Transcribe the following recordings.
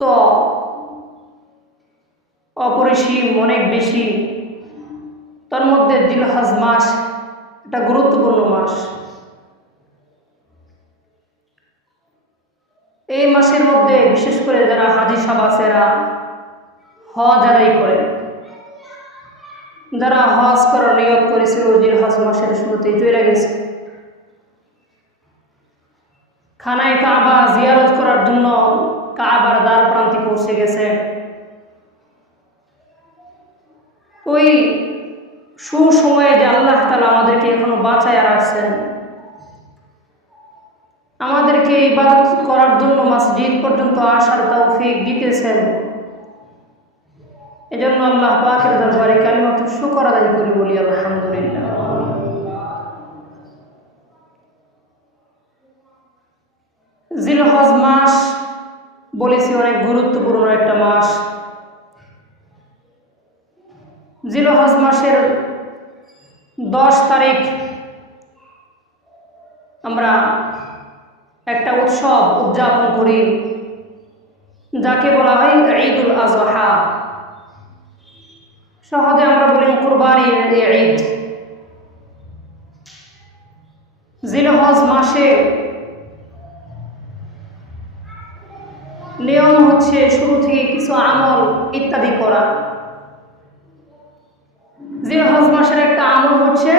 তো অপরিসীম, অনেক বেশি। তার মধ্যে জিলহজ মাস একটা গুরুত্বপূর্ণ মাস। এই মাসের মধ্যে বিশেষ করে যারা হাজি সাহেব আছে এরা হজ আদায় করে, যারা হজ করার নিয়ত করেছিল জিলহজ মাসের শুরুতেই চলে গেছে। খানায় কাবা জিয়ারত করার জন্য কাবার দ্বার প্রান্তে পৌঁছে গেছে। ওই সুসময়ে যে আল্লাহ তাআলা আমাদেরকে এখনো বাঁচায় রাখছেন, আমাদেরকে ইবাদত করার জন্য মসজিদ পর্যন্ত আসার তৌফিক দিতেছেন, এজন্য আল্লাহ পাকের দরবারে কালিমাতু শুকর আদায় করি, বলি আলহামদুলিল্লাহ। জিলহজ মাস বলেছি অনেক গুরুত্বপূর্ণ একটা মাস। জিলহজ মাসের 10 তারিখ আমরা একটা উৎসব উদযাপন করি, যাকে বলা হয় ঈদুল আজহা। সহজে আমরা বলি কুরবানির ঈদ। জিলহজ মাসে নিয়ম হচ্ছে শুরু থেকে কিছু আমল ইত্যাদি করা। জিলহজ মাসের একটা আমল হচ্ছে,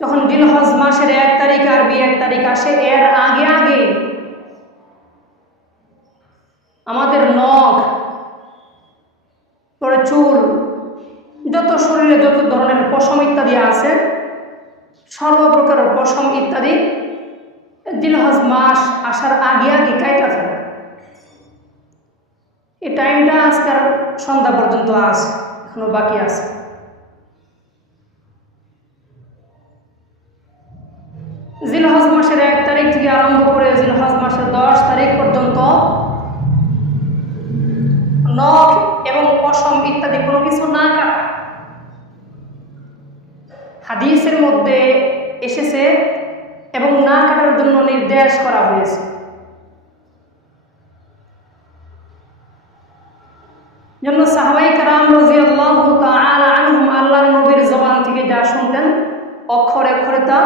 যখন জিলহজ মাসের 1 তারিখ আরবি 1 তারিখ আসে, এর আগে আগে আমাদের নখ, পরে চুল, যত শরীরে যত ধরনের পশম ইত্যাদি আছে, সর্বপ্রকারের পশম ইত্যাদি জিলহজ মাস আসার আগে আগে কাইটা ফেলে। এই টাইমটা আজকের সন্ধ্যা পর্যন্ত আছে, এখনো বাকি আছে। জিলহজ মাসের 1 তারিখ থেকে আরম্ভ করে জিলহজ মাসের 10 তারিখ পর্যন্ত নখ এবং পশম ইত্যাদি কোনো কিছু না কাটা। হাদিসের মধ্যে এসেছে এবং না কাটার জন্য নির্দেশ করা হয়েছে। জন্য সাহাবায়ে কেরাম রাদিয়াল্লাহু তাআলা আনহুম আল্লাহর নবীর জবান থেকে যা শুনতেন অক্ষরে অক্ষরে তা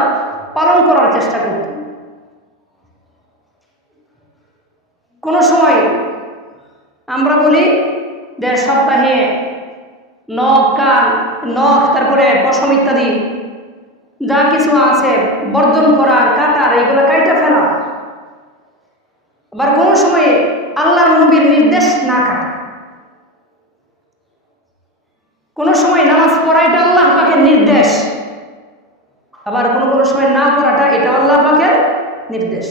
পালন করার চেষ্টা করতেন। কোনো সময় আমরা বলি 1.5 সপ্তাহে নখ তারপরে পশম ইত্যাদি যা কিছু আছে বর্জন করা, কাটার, এগুলো কাইটা ফেলা। আবার কোনো সময় আল্লাহর নবীর নির্দেশ না কাটা। কোনো সময় নামাজ পড়াটা আল্লাহ পাকের নির্দেশ, আবার কোনো সময় না পড়াটা এটা আল্লাহ পাকের নির্দেশ।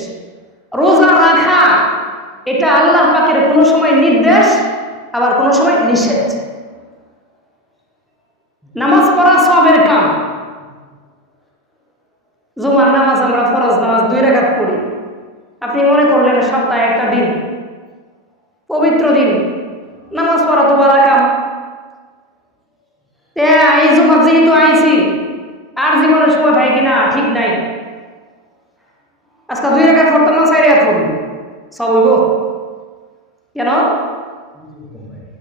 রোজা রাখা এটা আল্লাহ পাকের কোনো সময় নির্দেশ, আবার কোনো সময় নিষেধ। নামাজ পড়া সওয়াবের কাম। জুমার নামাজ আমরা ফরজ নামাজ 2 রাকাত পড়ি। আপনি মনে করলেন সপ্তাহে একটা দিন, পবিত্র দিন, নামাজ পড়া তো বড় কাম। এই জুমা যেহেতু আইছি, আর জীবনের সময় ভাই কিনা ঠিক নাই, আজকে 2 রাকাত পড়তাম না, 4 রাকাত পড়ব, সব হইব কেন?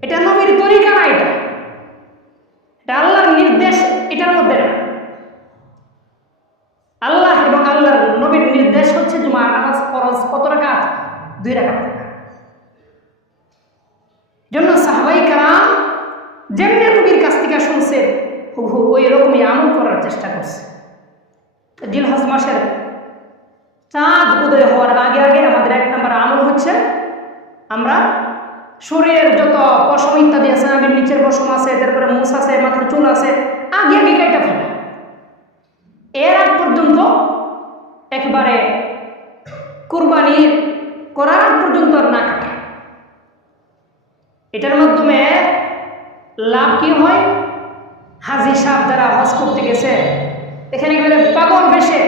এটা নবীর তরিকা না, এটা আল্লাহর নির্দেশ। এটার মধ্যে না, আল্লাহ এবং আল্লাহর নবীর নির্দেশ হচ্ছে জুমার নামাজ ফরজ কত রাকাত? 2 রাকাত। জন্য সাহাবায়ে কেরাম যেমনি নবীর কাছ থেকে শুনছে ওই রকমই আমল করার চেষ্টা করছে। জিলহজ মাসের চাঁদ উদয় হওয়ার আগে আগে আমাদের 1 নম্বর আমল হচ্ছে আমরা শরীরের যত পশম ইত্যাদি আছে, নাভির নিচের পশম আছে, তারপরে মুছ আছে, মাথার চুল আছে, আগে আগে কাইটা ফেলে। এর আগ পর্যন্ত একবারে কুরবানি করার আগ পর্যন্ত আর না কাটে। এটার মাধ্যমে লাভ কি হয়? হাজি সাহেব যারা হজ করতে গেছে, এখানে গেলে পাগল বেশে,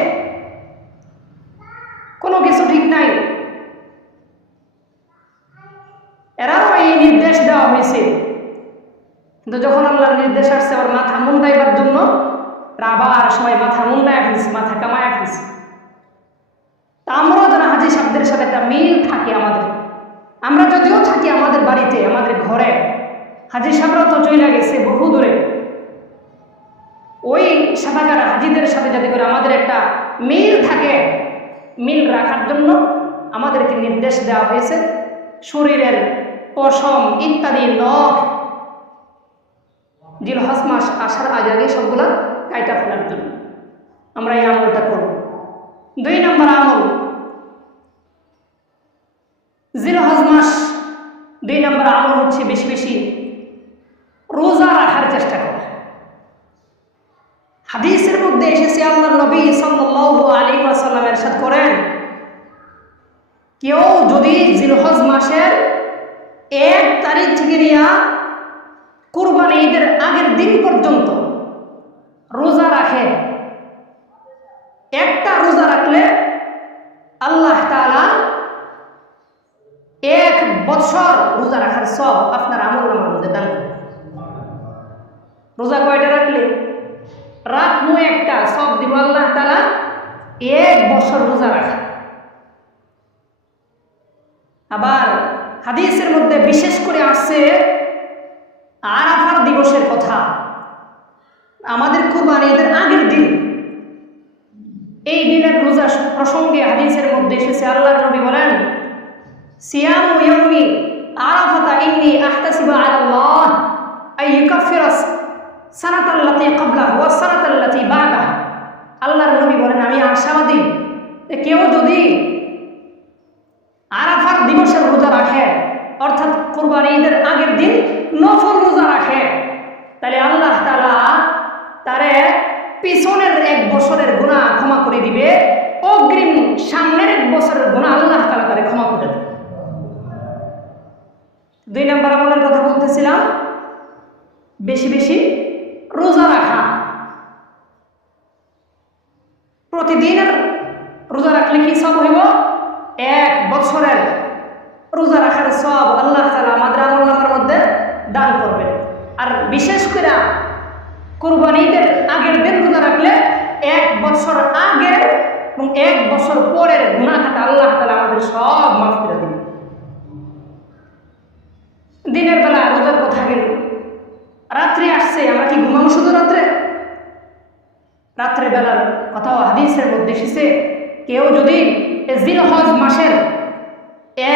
কোনো কিছু ঠিক নাই, এরাও এই নির্দেশ দেওয়া হয়েছে। কিন্তু যখন আল্লাহর নির্দেশ আসছে আবার মাথা মুন্ডাইবার জন্য, আবার সবাই মাথা মুন্ডায় ফেলছে, মাথা কামায় ফেলছে। তা আমরাও যেন হাজি সাহেবদের সাথে একটা মিল থাকে আমাদের, হাজি সাহেবরা তো চলে গেছে বহু দূরে। ওই সাদাকার হাজিদের সাথে যাতে করে আমাদের একটা মিল থাকে, মিল রাখার জন্য আমাদেরকে নির্দেশ দেওয়া হয়েছে শরীরের পশম ইত্যাদি নখ জিলহজ মাস আসার আগে আগে সবগুলা কাইটা ফেলার জন্য আমরা এই আমলটা করব। 2 নম্বর আমল, জিলহজ মাস 2 নম্বর আমল হচ্ছে বেশি বেশি রোজা রাখার চেষ্টা করা। হাদিসের মধ্যে এসেছে আল্লাহর নবী সাল্লাল্লাহু আলাইহি ওয়াসাল্লাম ইরশাদ করেন, কেউ যদি জিলহজ মাসের 1 তারিখ থেকে নিয়ে কুরবানি ঈদের আগের দিন পর্যন্ত রোজা রাখে, একটা রোজা রাখলে আল্লাহ তাআলা 1 বছর রোজা রাখার সব আপনার আমলনামার মধ্যে দান করবে। রোজা কয়টা রাখলে? রাখবো একটা, সব দিব আল্লাহ তাআলা 1 বছর রোজা রাখা। আবার হাদিসের মধ্যে বিশেষ করে আসছে আরাফার দিবসের কথা, আমাদের কুরবানি ঈদের আগের দিন। এই দিনের রোজা প্রসঙ্গে হাদিসের মধ্যে এসেছে আল্লাহর নবী বলেন, সিয়ামু ইয়াউমি আরাফাতা ইন্নী আহতাসিবু আলাল্লাহ আই ইউকাফিরা সানাতাল্লাতী ক্বাবলাহু ওয়া সানাতাল্লাতী বা'দাহু। আল্লাহর নবী বলেন, আমি আশাবাদী কেউ যদি আরাফার দিবসের রোজা রাখে, অর্থাৎ কুরবানি ঈদের আগের দিন নফল রোজা রাখে, তাহলে আল্লাহ তাআলা তারে পিছনের 1 বছরের গুনাহ ক্ষমা করে দিবে, অগ্রিম সামনের 1 বছরের গুনাহ আল্লাহ তাআলা তারে ক্ষমা করে দেবে। 2 নম্বর আমলের কথা বলতেছিলাম, বেশি বেশি রোজা রাখা। প্রতিদিনের রোজা রাখলে কি সব হইব? 1 বছরের রোজা রাখার সব আল্লাহ তাআলা আমাদের আমলনামার মধ্যে দান করবেন। আর বিশেষ করে কুরবানি ঈদের আগের দিন রোজা রাখলে 1 বছর আগের এবং 1 বছর পরের গুনাহ খাতা আল্লাহ তাআলা আমাদের সব মাফ করে দিবেন। দিনের বেলা রোজার কথা গেল, রাত্রি আসছে, আমরা কি ঘুমাবো শুধু রাত্রে? রাত্রে বেলার কথাও হাদিসের মধ্যে এসেছে, কেউ যদি জিলহজ মাসের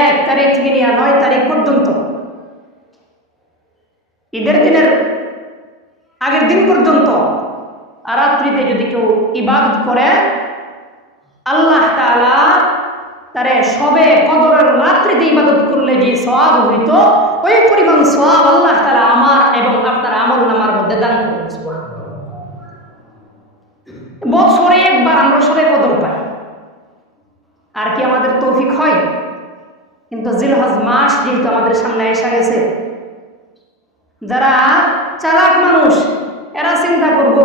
1 তারিখ থেকে নিয়ে 9 তারিখ পর্যন্ত ঈদের দিনের আগের দিন পর্যন্ত রাত্রিতে যদি কেউ ইবাদত করে, আল্লাহ তাআলা তারে সবে কদরের রাত্রিতে ইবাদত করলে যে সওয়াব হইতো, ওই পরিমাণ সওয়াব আল্লাহ তাআলা আমার এবং আপনার আমলনামার মধ্যে দান করবেন। বছরে একবার আমরা সবে কদর পাই, আর কি আমাদের তৌফিক হয়? কিন্তু জিলহজ মাস যেহেতু আমাদের সামনে এসে গেছে, যারা চালাক মানুষ এরা চিন্তা করব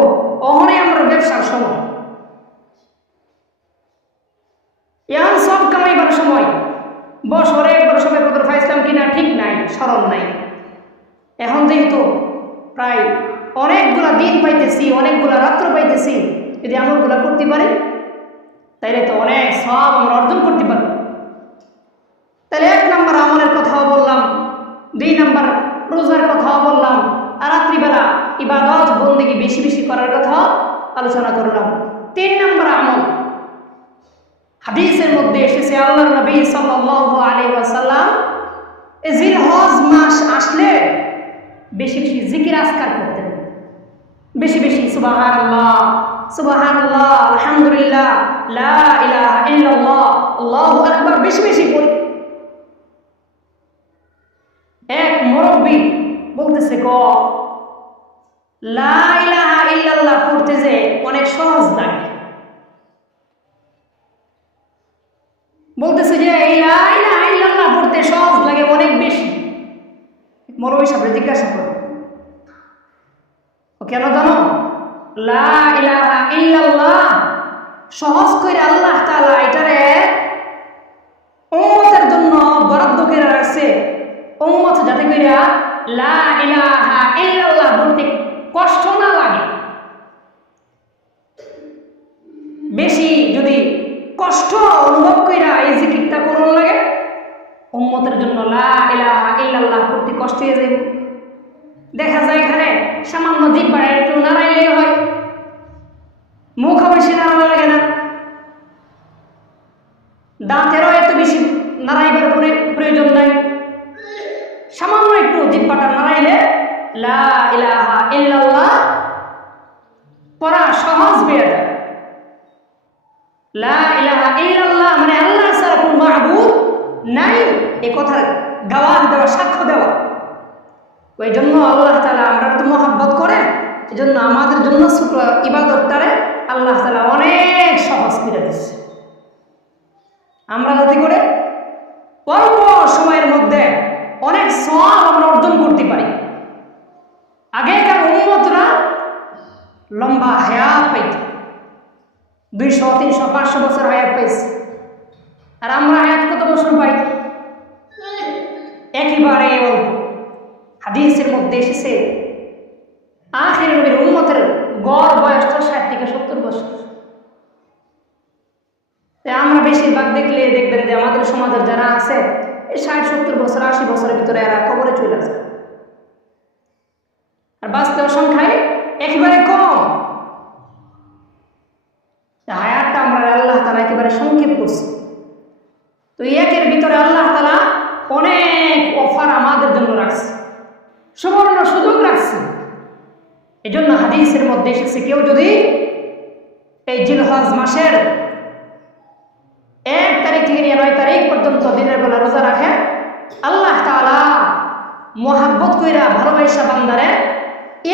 অহনে আমরা ব্যবসার সময়, এখন সব কামাইবার সময়, বছরে একবার সবে কদর পাইছিলাম কিনা ঠিক নাই, স্মরণ নাই। এখন যেহেতু প্রায় অনেকগুলা দিন পাইতেছি, অনেকগুলা রাত্র পাইতেছি, যদি আমলগুলা করতে পারি তাইলে তো অনেক সব আমরা অর্জন করতে পারি। তাহলে 1 নম্বর আমলের কথাও বললাম, 2 নম্বর রোজার কথাও বললাম, আর রাত্রিবেলা ইবাদত বন্দেগী বেশি বেশি করার কথা আলোচনা করলাম। 3 নম্বর আমল, হাদিসের মধ্যে এসেছে আল্লাহর নবী সাল্লাল্লাহু আলাইহি ওয়াসাল্লাম জিলহজ মাস আসলে বেশি বেশি জিকির আজকার করতেন, বেশি বেশি সুবহানাল্লাহ সুবহানাল্লাহ আলহামদুলিল্লাহ লা ইলাহা ইল্লাল্লাহ আল্লাহু আকবার বেশি বেশি পড়ি। এক মুরব্বী বলতেছে, লা ইলাহা ইল্লাল্লাহ পড়তে যে অনেক সহজ লাগে, বলতেছে যে এই লা ইলাহা ইল্লাল্লাহ পড়তে সহজ লাগে অনেক বেশি। মৌলভী সাহেব জিজ্ঞাসা করে, ও কেন জানো? লা ইলাহা ইল্লাল্লাহ সহজ করে আল্লাহ তাআলা এটারে উম্মতের জন্য বরাদ্দ করে রাখছে, উম্মত যাতে করে লা ইলাহা ইল্লাল্লাহ বলতে কষ্ট না লাগে। বেশি যদি কষ্ট অনুভব কইরা এই জিকিরটা করুন লাগে, উম্মতের জন্য লা ইলাহা ইল্লাল্লাহ করতে কষ্ট হয়ে যাবে। দেখা যায় এখানে সামান্য জিহ্বাটা একটু নাড়াইলেই হয়, মুখ বেশি নাড়ানো লাগে না, দাঁতেরও এত বেশি নাড়াইবার প্রয়োজন নাই, সামান্য একটু জিহ্বাটা নাড়াইলে লা ইলাহা ইল্লাল্লাহ পড়া সহজ হয়ে যায়। লা ইলাহা ইল্লাল্লাহ মানে আল্লাহ ছাড়া কোনো মাবুদ নাই, এই কথা গাওয়াজ দেওয়া, সাক্ষ্য দেওয়া। ওই জন্য আল্লাহ তাআলা আমরা তো মহব্বত করে, এই জন্য আমাদের জন্য ছোট ইবাদতটারে আল্লাহ তাআলা অনেক সহজ করে দিচ্ছে। আমরা যাতে করে অল্প সময়ের মধ্যে অনেক সওয়াব আমরা অর্জন করতে পারি। আগেকার উম্মতরা লম্বা হায়াত পাইত, 200, 300, 500 বছর হায়াত পাইছে, আর আমরা হায়াত কত বছর পাই? একেবারে অল্প। হাদিসের মধ্যে এসেছে আখির নবীর উম্মতের গড় বয়সটা 60 থেকে 70 বছর। আমরা বেশিরভাগ দেখবেন যে আমাদের সমাজের যারা আছে এই 60-70 বছর 80 বছরের ভিতরে এরা কবরে চলে যায়, আর বাস্তব সংখ্যায় একেবারে কম। হায়াতটা আমরা আল্লাহ তাআলা একেবারে সংক্ষেপ করছে। তো একের ভিতরে আল্লাহ তাআলা অনেক অফার আমাদের জন্য রাখছে, সুবর্ণ সুযোগ রাখছে। এই জন্য হাদিসের মধ্যে এসেছে কেউ যদি এই জিলহজ মাসের 1 তারিখ থেকে 9 তারিখ পর্যন্ত দিনের বেলা রোজা রাখে, আল্লাহ তাআলা মহাব্বত কইরা ভালোবাসা বান্দারে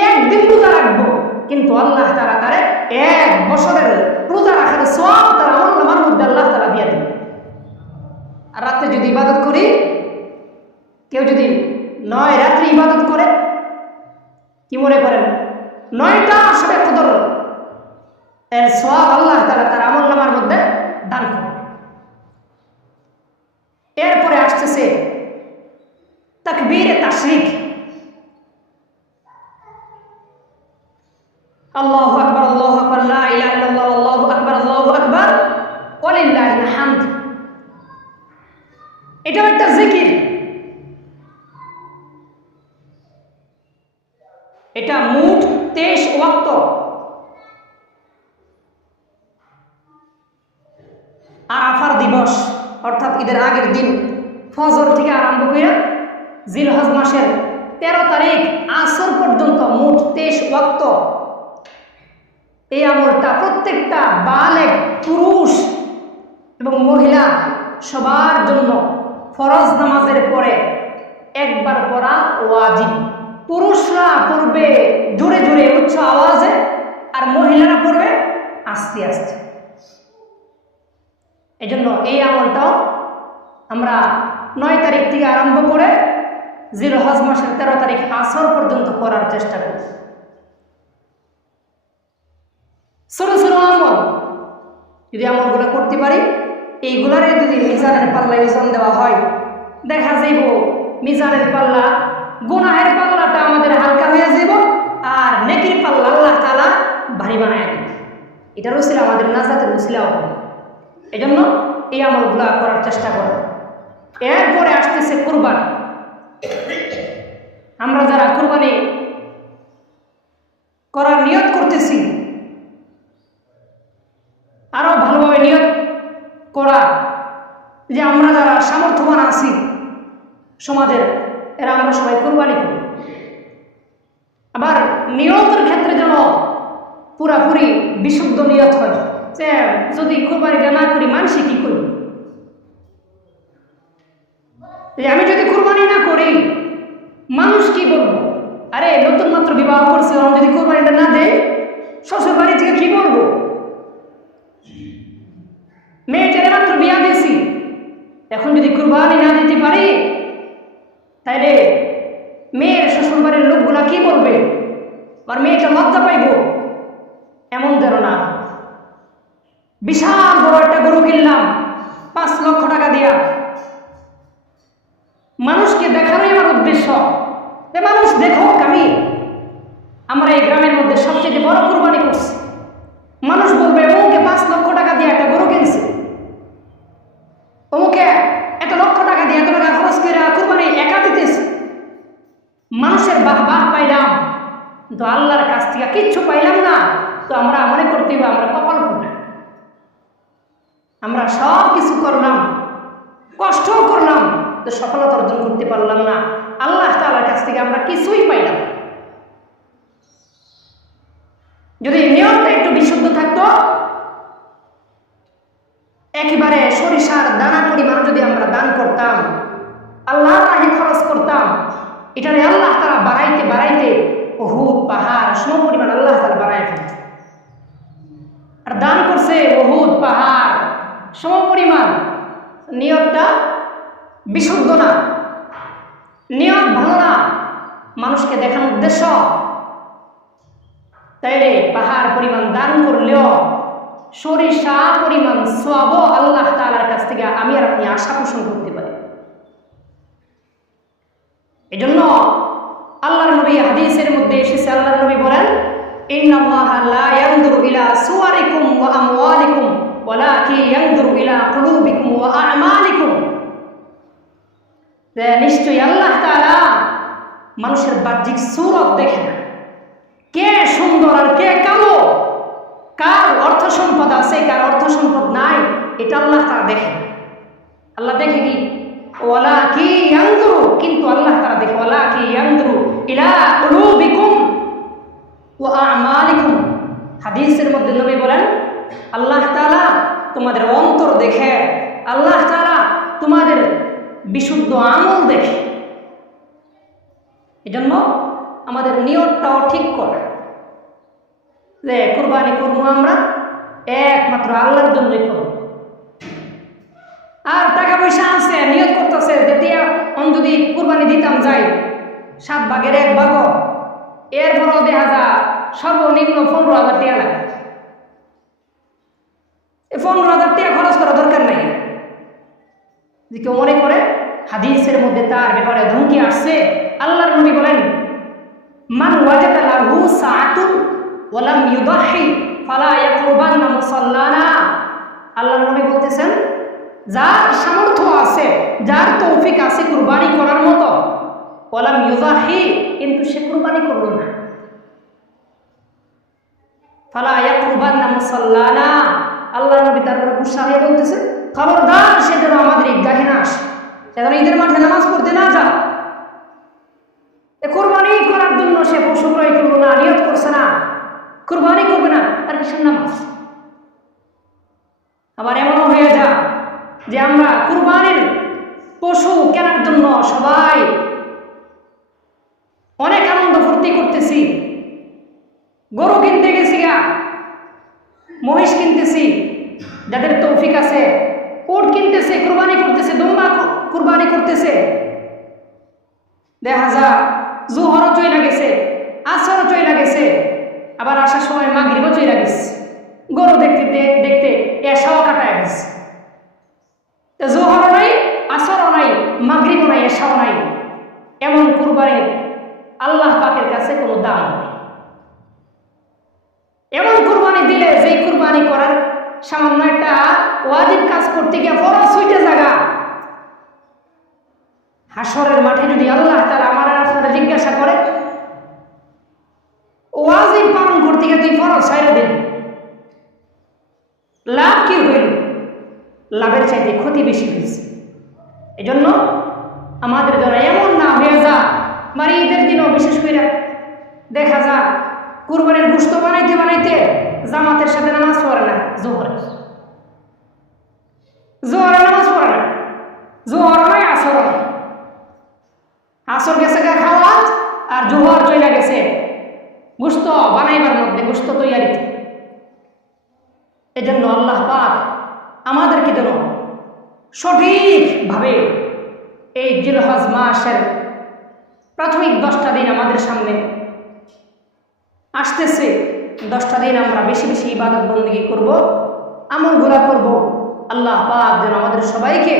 একদিন রোজা রাখবো, কিন্তু আল্লাহ তাআলা তারে 1 বছরের রোজা রাখার সওয়াব তার আমলনামার মধ্যে আল্লাহ তাআলা দিয়ে দেবে। আর রাতে যদি ইবাদত করি, কেউ যদি 9 রাত্রি ইবাদত করে, কি মনে করেন 9টা আসরে কদর এর সওয়াব আল্লাহ তাআলা তার আমলনামার মধ্যে দান করে। এরপরে আসতেছে তাকবীরে তাশরিক, আল্লাহু আকবার, আল্লাহু আকবার, লা ইলাহা ইল্লাল্লাহ, আল্লাহু আকবার, আল্লাহু আকবার, ওয়ালিল্লাহিল হামদ। এটাও একটা জিকির। এটা মোট 23 ওয়াক্ত। আরাফার দিবস অর্থাৎ ঈদের আগের দিন ফজর থেকে আরম্ভ করে জিলহজ মাসের 13 তারিখ আসর পর্যন্ত মোট 23 ওয়াক্ত এই আমলটা প্রত্যেকটা বালেগ পুরুষ এবং মহিলা সবার জন্য ফরজ নামাজের পরে একবার পড়া ওয়াজিব। পুরুষরা পড়বে জোরে জোরে উচ্চ আওয়াজে, আর মহিলারা পড়বে আস্তে আস্তে। এই জন্য এই আমলটাও আমরা 9 তারিখ থেকে আরম্ভ করে জিলহজ মাসের 13 তারিখ আসর পর্যন্ত করার চেষ্টা করি। ছোট ছোট আমল যদি আমলগুলো করতে পারি, এইগুলারে যদি মিজানের পাল্লায় ওজন দেওয়া হয়, দেখা যাইব মিজানের পাল্লা, গুনাহের পাল্লাটা আমাদের হালকা হয়ে যাব, আর নেকির পাল্লা আল্লাহ তাআলা ভারী বানায় দেবে। এটার উসিলা আমাদের নাজাতের উসিলাও হবে। এই জন্য এই আমলগুলো করার চেষ্টা করব। এরপরে আসতেছে কুরবানি। আমরা যারা কুরবানি করার নিয়ত করতেছি, আরো ভালোভাবে নিয়ত করা যে আমরা যারা সামর্থ্যবান আছি সমাজের, এরা আমরা সবাই কুরবানি করি। আবার নিয়তের ক্ষেত্রে যেন পুরাপুরি বিশুদ্ধ নিয়ত হয়, যে যদি কুরবানিটা না করি মানুষ কি করবে, আমি যদি কুরবানি না করি মানুষ কি বলবো, আরে নতুন মাত্র বিবাহ করছি, আমি যদি কুরবানিটা না দেই শ্বশুর বাড়ি থেকে কি বলবো, মেয়েটারে মাত্র বিয়া দিয়েছি, এখন যদি কুরবানি না দিতে পারি তাইলে মেয়ের শ্বশুর বাড়ির লোকগুলা কি বলবে, আর মেয়েটা লজ্জা পাইব, এমন যেন না। বিশাল বড় একটা গরু কিনলাম 5 লক্ষ টাকা দিয়া, মানুষকে দেখানোই আমার উদ্দেশ্য, যে মানুষ দেখো আমরা এই গ্রামের মধ্যে সবচেয়ে বড় কুরবানি করছি, মানুষ বলবে অমুকে 5 লক্ষ টাকা দিয়ে একটা গরু কিনছে, অমুকে এত লক্ষ টাকা দিয়ে এত টাকা খরচ করে কুরবানি একা দিতেছে। মানুষের বাহ পাইলাম, কিন্তু আল্লাহর কাছ থেকে কিচ্ছু পাইলাম না, তো আমরা মনে করতে হবে আমরা কপাল পোড়া। আমরা সব কিছু করলাম, কষ্টও করলাম, তো সফলতা অর্জন করতে পারলাম না, আল্লাহ তাআলার কাছ থেকে আমরা কিছুই পাইলাম। যদি নিয়তটা একটু বিশুদ্ধ থাকতো, একেবারে সরিষার দানা পরিমাণ যদি আমরা দান করতাম, আল্লাহর রাহে খরচ করতাম, এটারে আল্লাহ তাআলা বাড়াইতে উহুদ পাহাড় সম পরিমাণ আল্লাহ তাআলা বাড়ায় ফেলছে। আর দান করছে উহুদ পাহাড় সম পরিমাণ। নিয়তটা বিশুদ্ধ না, নিয়ত ভালো না, মানুষকে দেখানোর উদ্দেশ্য, তাইলে পাহাড় পরিমাণ দান করলেও সরিষা পরিমাণ সওয়াবও আল্লাহ তাআলার কাছ থেকে আমি আর আপনি আশা পোষণ করতে পারি। এজন্য আল্লাহর নবী হাদিসের মধ্যে এসেছে, আল্লাহর নবী বলেন, ইন্নাল্লাহা লা ইয়ানজুরু ইলা সুওয়ারিকুম ওয়া আমওয়ালিকুম ওয়ালাকিন ইয়ানজুরু ইলা কুলুবিকুম ওয়া আ'মালিকুম। নিশ্চয়ই আল্লাহ তাআলা মানুষের বাহ্যিক সূরত দেখে না, কে সুন্দর আর কে কালো, কার অর্থ সম্পদ আছে কার অর্থ সম্পদ নাই, এটা আল্লাহ তাআলা দেখে না। আল্লাহ দেখে কি? ওয়ালাকিন ইয়ানজুরু, কিন্তু আল্লাহ তাআলা দেখে ওয়ালাকিন ইয়ানজুরু ইলা কুলুবিকুম ওয়া আ'মালিকুম। হাদিসের মধ্যে নবী বলেন, আল্লাহ তাআলা তোমাদের অন্তর দেখে, আল্লাহ তাআলা তোমাদের বিশুদ্ধ আমল দেখে। এজন্য আমাদের নিয়তটাও ঠিক করা, যে কুরবানি করবো আমরা একমাত্র আল্লাহর জন্যই করব। আর টাকা পয়সা আছে, নিয়ত করতেছে যে যদি কুরবানি দিতাম যাই 7 ভাগের 1 ভাগ, এরপরও দেখা যায় সর্বনিম্ন 15,000 টাকা লাগে। এই 15,000 টাকা খরচ করা দরকার নাই। যে কেউ মনে করে হাদিসের মধ্যে তার ব্যাপারে ধমকি আসছে, আল্লাহর নবী বলেন, মান ওয়াজাদা লাহু সাআতুন ওয়া লাম ইউদাহি ফালা ইয়াকরুবান্না মুসাল্লানা। আল্লাহর নবী বলতেছেন, যার সামর্থ্য আছে, যার তৌফিক আছে কুরবানি করার মতো, ওয়া লাম ইউদাহি, কিন্তু সে কুরবানি করলো না, ফালা ইয়াকরুবান্না মুসাল্লানা। আল্লাহর নবী তারপরে গুসা হয়ে বলতেছে, খবরদার সে যেন আমাদের ঈদগাহে না আসে, সে যেন ঈদের মাঠে নামাজ পড়তে না যায়। কুরবানি করার জন্য সে পশু ক্রয় করলো না, নিয়ত করছে না, কুরবানি করবে না, তার কিসের নামাজ? আবার এমনও হয়ে যায় যে আমরা কুরবানির পশু কেনার জন্য সবাই অনেক আনন্দ ফুর্তি করতেছি, গরু কিনতে গেছি, মহিষ কিনতেছি, যাদের তৌফিক আছে উট কিনতেছে, কুরবানি করতেছে, দুম্বা কুরবানি করতেছে। দেখা যায় জোহরও চইলা গেছে, আসরও চইলা গেছে, আবার আসার সময় মাগরিবও চইলা গেছে, গরু দেখতে দেখতে এশাও কাটায় গেছে। জোহরও নাই, আসরও নাই, মাগরিবও নাই, এশাও নাই। এমন কুরবানির আল্লাহ পাকের কাছে কোনো দাম নেই। এমন কুরবানি দিলে যেই কুরবানি করার সামান্য একটা ওয়াজিব কাজ করতে গিয়ে ফরজ হইতে জায়গা, হাসরের মাঠে যদি আল্লাহ তাআলা আমার আপনারা জিজ্ঞাসা করে, ওয়াজিব পালন করতে গিয়ে তুই ফরজ ছাইড়া দিবি, লাভ কি হইল? লাভের চাইতে ক্ষতি বেশি হয়েছে। এজন্য আমাদের দ্বারা এমন না হয়ে যা, মানে ঈদের দিনও বিশেষ করে দেখা যায় কুরবানির গোশত বানাইতে বানাইতে জামাতের সাথে নামাজ পড়ে না, জোহরে নামাজ পড়ে না, জোহর নয় আসর নয়, আসর গেছে গা খাওয়াত আর জোহর চইলা গেছে গোশত বানাইবার মধ্যে, গোশত তৈয়ারিতে। এজন্য আল্লাহ পাক আমাদেরকে যেন সঠিকভাবে এই জিলহজ মাসের প্রাথমিক 10টা দিন আমাদের সামনে আসতেছে, 10টা দিন আমরা বেশি বেশি ইবাদত বন্দেগী করব, আমলগুলা করব। আল্লাহ পাক যেন আমাদের সবাইকে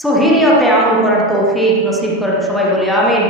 সহি নিয়তে আমল করার তৌফিক নসিব করেন। সবাই বলি আমিন।